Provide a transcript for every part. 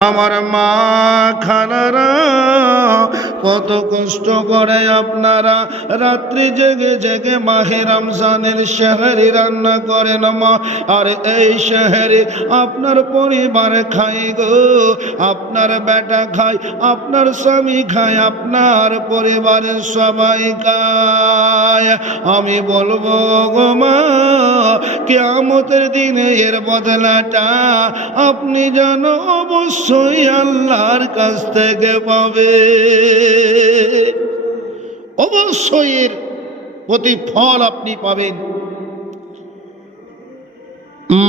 আমার মা খানারা কত কষ্ট করে আপনারা রাত্রি জেগে জেগে মাহে রমজানের শহরে রান্না করেন মা আর এই শহরে আপনার পরিবার খাই গো। আপনার বেটা খায়, আপনার স্বামী খায়, আপনার পরিবারের সবাই খায়। আমি বলব গো মা, কেয়ামতের দিনে এর বদলাটা আপনি জানো অবশ্যই আল্লাহর কাছ থেকে পাবে। অবশ্যই এর প্রতিফল আপনি পাবেন।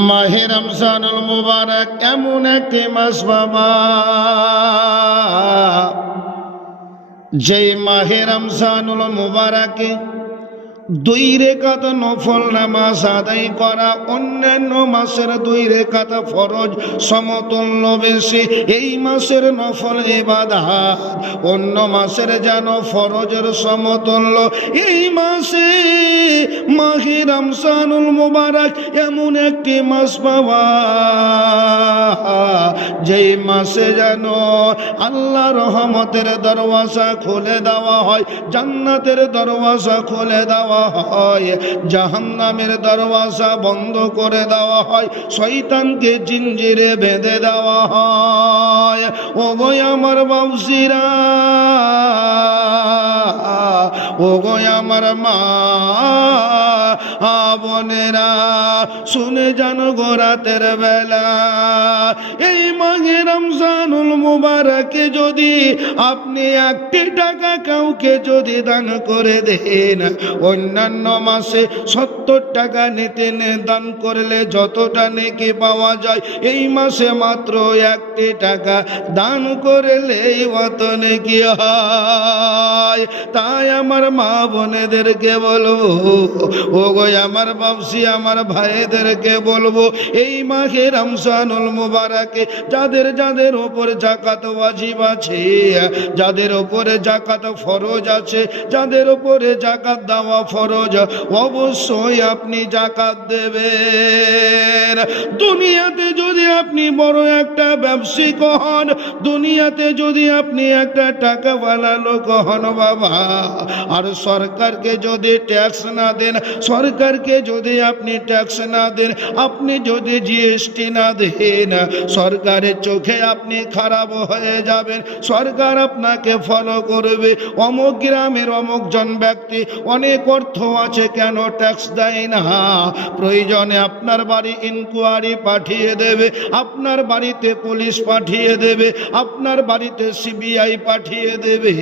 মাহে রমজানুল মুবারক এমন একটি মাস বাবা। যে মাহে রমজানুল মুবারকে দুই রেখাত নফল নামাজ আদায় করা, অন্যান্য মাসের দুই রেখাত ফরজ, সমতুল্য বেশি। এই মাসের নফল এবাদাত অন্য মাসের যেন ফরজের সমতুল্য। এই মাসে মাহি রমসানুল মুবারক এমন একটি মাস বাবা যেই মাসে যেন আল্লাহ রহমতের দরওয়াজা খুলে দেওয়া হয়, জান্নাতের দরওয়াজা খুলে দেওয়া হয়। জাহান্নামের দরওয়াজা বন্ধ করে দেওয়া হয়। শৈতানকে জিঞ্জিরে বেঁধে দেওয়া হয়। ও আমার বাবুসিরা ও গো আমার মা বোনেরা, শুনে জানো গো রাতের বেলা। এই মাঘে রমজানুল মুবারকে যদি আপনি একটি টাকা কাউকে যদি দান করে দেন, অন্যান্য মাসে সত্তর টাকা নিতেন দান করলে যতটা নেকি পাওয়া যায়, এই মাসে মাত্র একটি টাকা দান করলেই অত নেকি হয়। তাই আমার মা বোনেদেরকে বলব ও গো আমার বাবসি আমার ভাইদেরকে বলব, এই মাঘে রমজানুল মুবারকে যাদের যাদের ওপর জাকাত ওয়াজিব আছে, যাদের ওপরে জাকাত ফরজ আছে, যাদের ওপরে জাকাত দেওয়া ফরজ, অবশ্যই আপনি জাকাত দেবেন। দুনিয়াতে যদি আপনি বড় একটা ব্যবসায়িক হন, দুনিয়াতে যদি আপনি একটা টাকাওয়ালা লোক হন বাবা, আর সরকারকে যদি ট্যাক্স না দেন, সরকারকে যদি আপনি ট্যাক্স না দেন, আপনি যদি জিএসটি না দেন, সরকারের চোখে আপনি খারাপ হয়ে যাবেন, সরকার আপনাকে ফলো করবে। অমুক গ্রামের অমুক জন ব্যক্তি, অনেক অর্থ আছে, কেন ট্যাক্স দেয় না? প্রয়োজনে আপনার বাড়ি ইনকোয়ারি পাঠিয়ে দেবে আপনার বাড়িতে পুলিশ পাঠিয়ে দেবে, আপনার বাড়িতে সিবিআই পাঠিয়ে দেবে।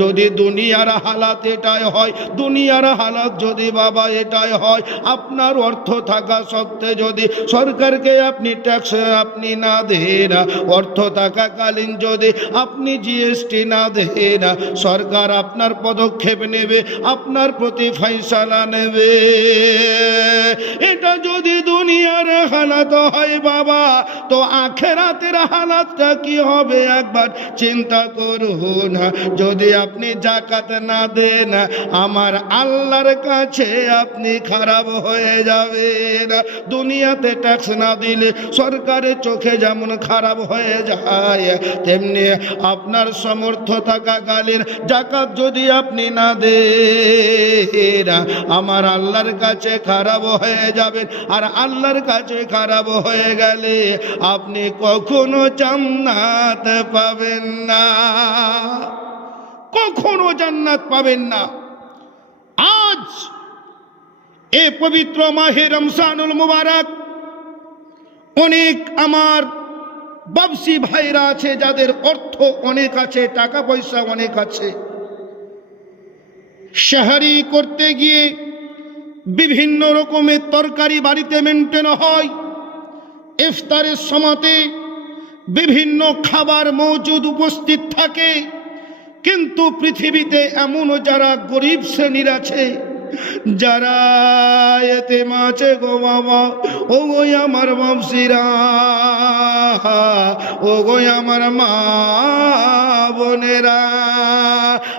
যদি দুনিয়ার হালাত এটাই হয়, দুনিয়ার হালাত যদি বাবা এটাই হয়, আপনার অর্থ থাকা সত্ত্বে যদি সরকারকে আপনি ট্যাক্স আপনি না দেন, অর্থ থাকাকালীন যদি আপনি জিএসটি না দেন, সরকার আপনার পদক্ষেপ নেবে, আপনার প্রতি ফাইসালা নেবে। এটা যদি দুনিয়ার হালাত হয় বাবা তো আখেরাতের হালাতটা কি হবে একবার চিন্তা করুন যদি আপনি জাকাত না দেন, আমার আল্লাহর কাছে আপনি খারাপ হয়ে যাবেন। দুনিয়াতে ট্যাক্স না দিলে সরকারের চোখে যেমন খারাপ হয়ে যায়, তেমনি আপনার সমর্থ থাকাকালীন জাকাত যদি আপনি না দেন, আমার আল্লাহর কাছে খারাপ হয়ে যাবেন। আর আল্লাহর কাছে খারাপ হয়ে গেলে আপনি কখনো জান্নাত পাবেন না। কখনো জান্নাত পাবেন না। আজ এ পবিত্র মাহে রমসানুল মুবারক অনেক আমার বাবসি ভাইরা আছে, যাদের অর্থ অনেক আছে, টাকা পয়সা অনেক আছে। শাহারি করতে গিয়ে বিভিন্ন রকমের তরকারি বাড়িতে মেনটেন হয়। ইফতারের সমাতে বিভিন্ন খাবার মজুদ উপস্থিত থাকে। কিন্তু পৃথিবীতে এমনও যারা গরিব শ্রেণির আছে যারা এতে মাছে গো বাবা ও গো আমার বংশীরা ও গো আমার মা বোনেরা।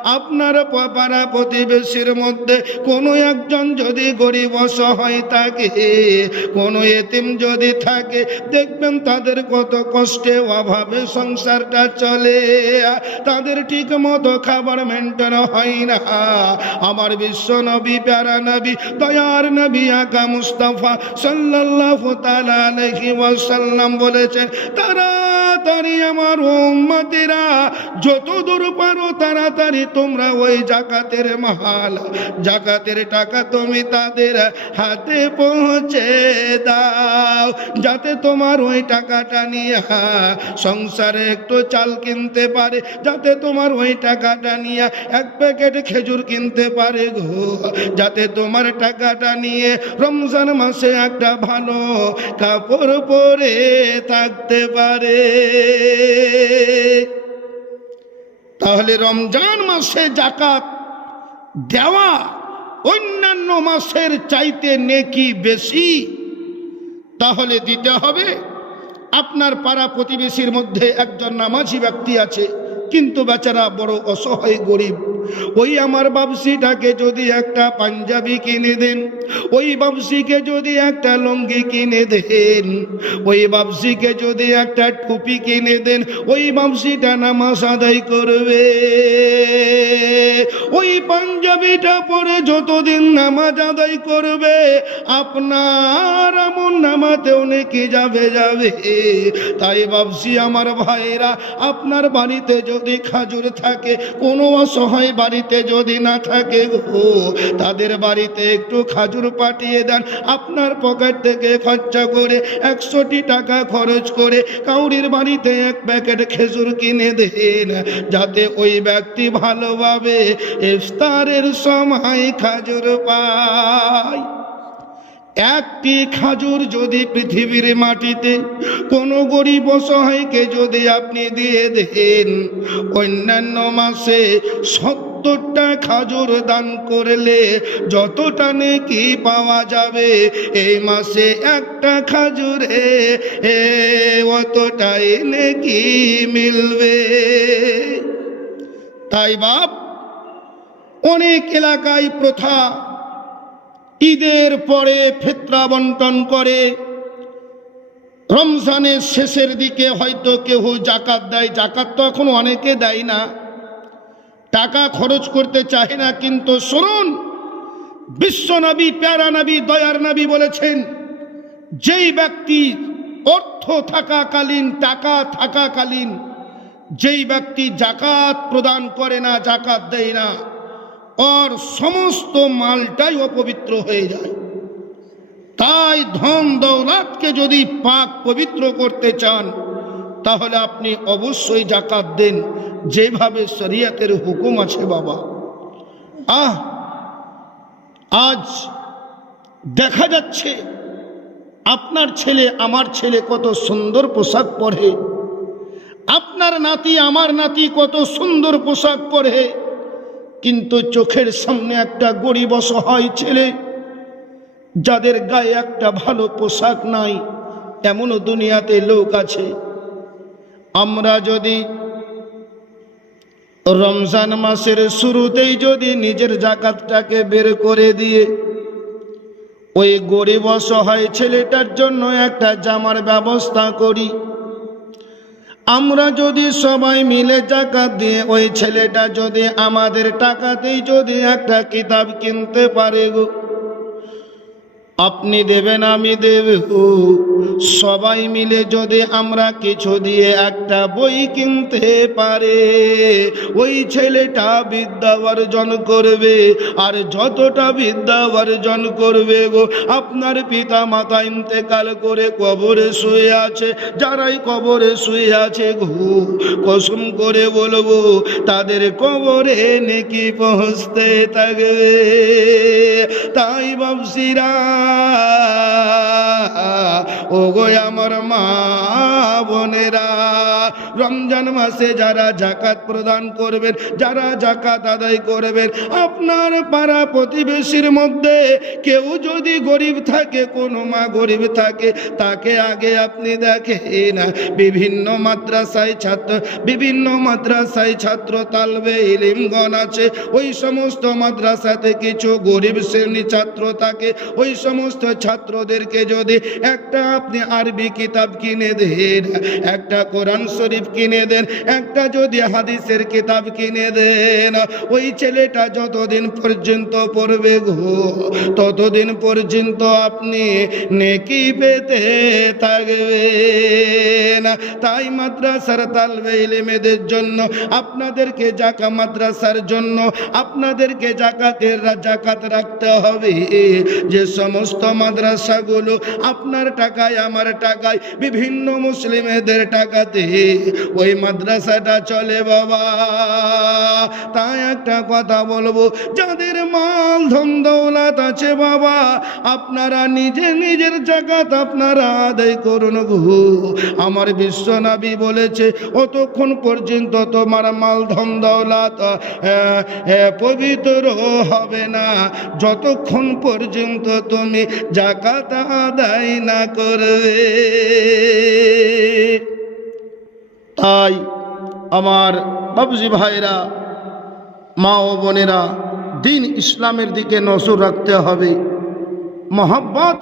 আপনার পাড়া প্রতিবেশীর মধ্যে কোনো একজন যদি গরিব অসহায় থাকে, কোনো এতিম যদি থাকে, দেখবেন তাদের কত কষ্টে অভাবে সংসারটা চলে। তাদের ঠিক মতো খাবার মেনটেন হয় না। আমার বিশ্ব নবী প্যারা নবী দয়ার নবী আকা মুস্তাফা সাল্লাল্লাহু তাআলা আলাইহি ওয়াসাল্লাম বলেছেন তাড়াতাড়ি আমার উম্মতেরা, যত দূর পারো তাড়াতাড়ি তোমরা ওই জাকাতের মাল জাকাতের টাকা তুমি তাদের হাতে পৌঁছে দাও। যাতে তোমার ওই টাকাটা নিয়ে সংসারে একটু চাল কিনতে পারে, যাতে তোমার ওই টাকাটা নিয়ে এক প্যাকেট খেজুর কিনতে পারে গো। যাতে তোমার টাকাটা নিয়ে রমজান মাসে একটা ভালো কাপড় পরে থাকতে পারে। তাহলে রমজান মাসে জাকাত দেওয়া অন্যান্য মাসের চাইতে নেকি বেশি? তাহলে দিতে হবে। আপনার পাড়া প্রতিবেশীর মধ্যে একজন নামাজি ব্যক্তি আছে, কিন্তু বেচারা বড় অসহায় গরিব। ওই আমার বাবসিটাকে যদি একটা পাঞ্জাবি কিনে দেন, ওই বাবসিকে যদি একটা লুঙ্গি কিনে দেন, ওই বাবসিকে যদি একটা টুপি কিনে দেন, ওই বাবসিটা নামাজ আদায় করবে। ওই পাঞ্জাবিটা পরে যতদিন নামাজ আদায় করবে, আপনার এমন নামাতেও নাকি যাবে যাবে। তাই ভাবছি আমার ভাইরা আপনার বাড়িতে যদি খাজুর থাকে, কোনো অসহায় বাড়িতে যদি না থাকে গো, তাদের বাড়িতে একটু খাজুর পাঠিয়ে দেন। আপনার পকেট থেকে খরচা করে একশোটি টাকা খরচ করে কাউরির বাড়িতে এক প্যাকেট খেজুর কিনে দেন, যাতে ওই ব্যক্তি ভালোভাবে ইফতারের সময় খাজুর পায়। একটি খাজুর যদি পৃথিবীর মাটিতে কোনো গরিব অসহায়কে যদি আপনি দিয়ে দেন, অন্যান্য মাসে সত্তরটা খাজুর দান করলে যতটা নেকি পাওয়া যাবে এই মাসে একটা খাজুরে, এ অতটাই নেকি মিলবে। তাই বাপ, অনেক এলাকায় প্রথা, ঈদের পরে ফেতরা বন্টন করে। রমজানের শেষের দিকে হয়তো কেউ জাকাত দেয়, জাকাত তো এখন অনেকে দেয় না। টাকা খরচ করতে চায় না, কিন্তু শুনুন বিশ্বনবী প্যারা নবী, দয়ার নবী বলেছেন, যেই ব্যক্তি অর্থ থাকাকালীন, টাকা থাকাকালীন, যেই ব্যক্তি জাকাত প্রদান করে না, জাকাত দেয় না, ওর সমস্ত মালটাই অপবিত্র হয়ে যায়। তাই ধন দৌলাতকে যদি পাক পবিত্র করতে চান, তাহলে আপনি অবশ্যই জাকাত দেন। যেভাবে শরিয়াতের হুকুম আছে বাবা। আহ, আজ দেখা যাচ্ছে আপনার ছেলে, আমার ছেলে কত সুন্দর পোশাক পরে। আপনার নাতি, আমার নাতি কত সুন্দর পোশাক পরে। কিন্তু চোখের সামনে একটা গরিব অসহায় ছেলে, যাদের গায়ে একটা ভালো পোশাক নাই, এমনও দুনিয়াতে লোক আছে। আমরা যদি রমজান মাসের শুরুতেই যদি নিজের জাকাতটাকে বের করে দিয়ে ওই গরিব অসহায় ছেলেটার জন্য একটা জামার ব্যবস্থা করি, আমরা যদি সবাই মিলে জাকাত দিয়ে ওই ছেলেটা যদি আমাদের টাকাতেই যদি একটা কিতাব কিনতে পারে গো। আপনি দেবেন, আমি দেব। সবাই মিলে যদি আমরা কিছু দিয়ে একটা বই কিনতে পারে, ওই ছেলেটা বিদ্যা অর্জন করবে, আর যতটা বিদ্যা অর্জন করবে গো, আপনার পিতা মাতা ইন্তেকাল করে কবরে শুয়ে আছে। যারাই কবরে শুয়ে আছে গো, কসম করে বলব, তাদের কবরে নেকি পৌঁছতে থাকবে। তাই বাবসিরা ও গো আমার মা বোনেরা রমজান মাসে যারা জাকাত প্রদান করবেন, যারা জাকাত আদায় করবেন, আপনার পাড়া প্রতিবেশীর মধ্যে কেউ যদি গরিব থাকে, কোনো মা গরিব থাকে, তাকে আগে আপনি দেখেন। বিভিন্ন মাদ্রাসায় ছাত্র, বিভিন্ন মাদ্রাসায় ছাত্র তালবে ইলিমগণ আছে। ওই সমস্ত মাদ্রাসাতে কিছু গরিব শ্রেণি ছাত্র থাকে। ওই সমস্ত ছাত্রদেরকে যদি একটা আপনি আরবি কিতাব কিনে দেন, একটা কোরআন শরীফ কিনে দেন, একটা যদি হাদিসের কিতাব কিনে দেন, ওই ছেলেটা যতদিন পর্যন্ত পড়বে গো, ততদিন পর্যন্ত আপনি নেকি পেতে থাকবেন। তাই মাদ্রাসার তালবে ইলিমেদের জন্য, আপনাদেরকে জাকা মাদ্রাসার জন্য, আপনাদেরকে জাকাতের জাকাত রাখতে হবে। যে সমস্ত মাদ্রাসাগুলো আপনার টাকায়, আমার টাকায়, বিভিন্ন মুসলিমেদের টাকাতে ওই মাদ্রাসাটা চলে বাবা। তাই একটা কথা বলব, যাদের মাল ধন দৌলত আছে বাবা, আপনারা নিজে নিজের জাকাত আপনারা আদায় করুন গো। আমার বিশ্বনাবি বলেছে, অতক্ষণ পর্যন্ত তোমার মাল ধন দৌলত পবিত্র হবে না। যতক্ষণ পর্যন্ত তুমি জাকাত আদায় না করবে। তাই আমার বাবুজি ভাইরা মা ও বোনেরা দিন ইসলামের দিকে নজর রাখতে হবে। মহাব্বত